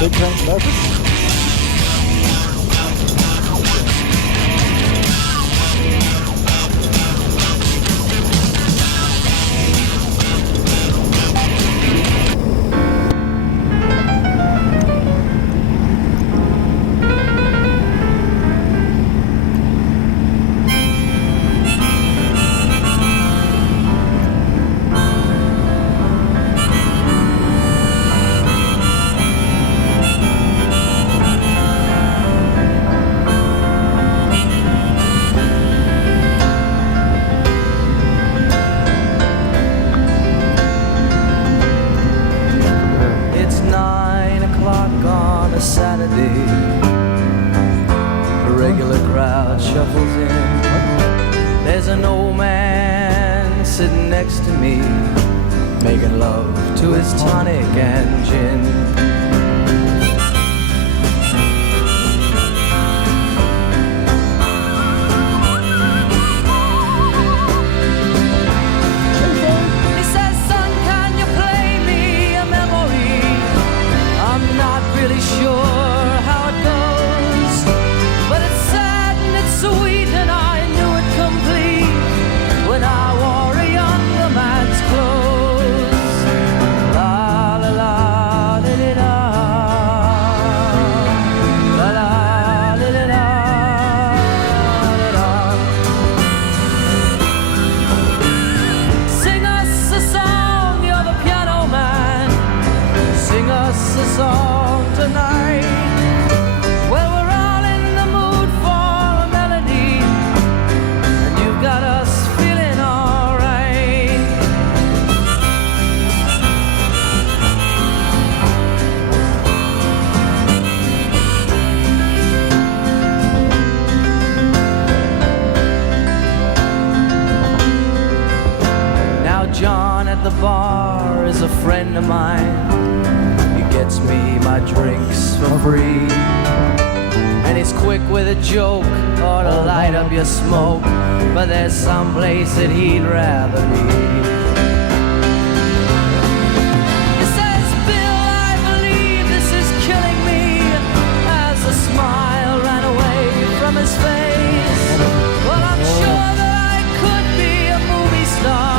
Big Tank Beverage. Saturday, a regular crowd shuffles in. There's an old man sitting next to me, making love to his tonic and gin. John at the bar is a friend of mine. He gets me my drinks for free, and he's quick with a joke or to light up your smoke, but there's some place that he'd rather be. He says, Bill, I believe this is killing me, as a smile ran away from his face. Well, I'm sure that I could be a movie star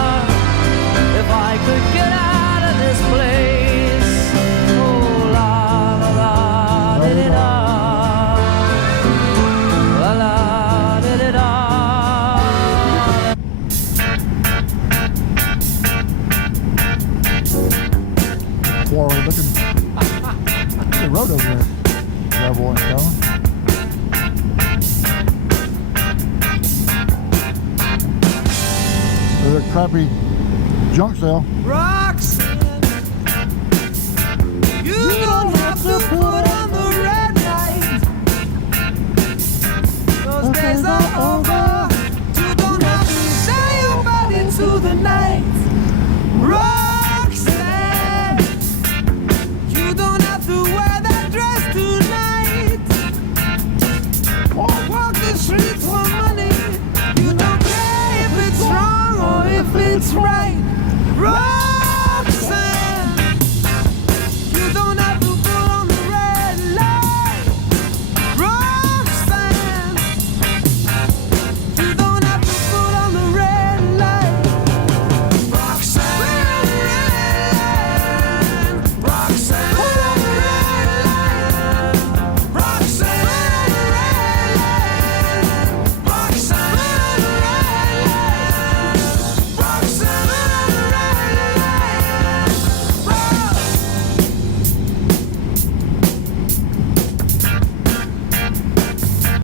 if I could get out of this place. Oh, la la la, did it all. La la, did it all. Quarry looking. The road over there. Gravel and stone. There's a crappy junk sale. Roxanne, you don't have to put on the red light. Those days are over.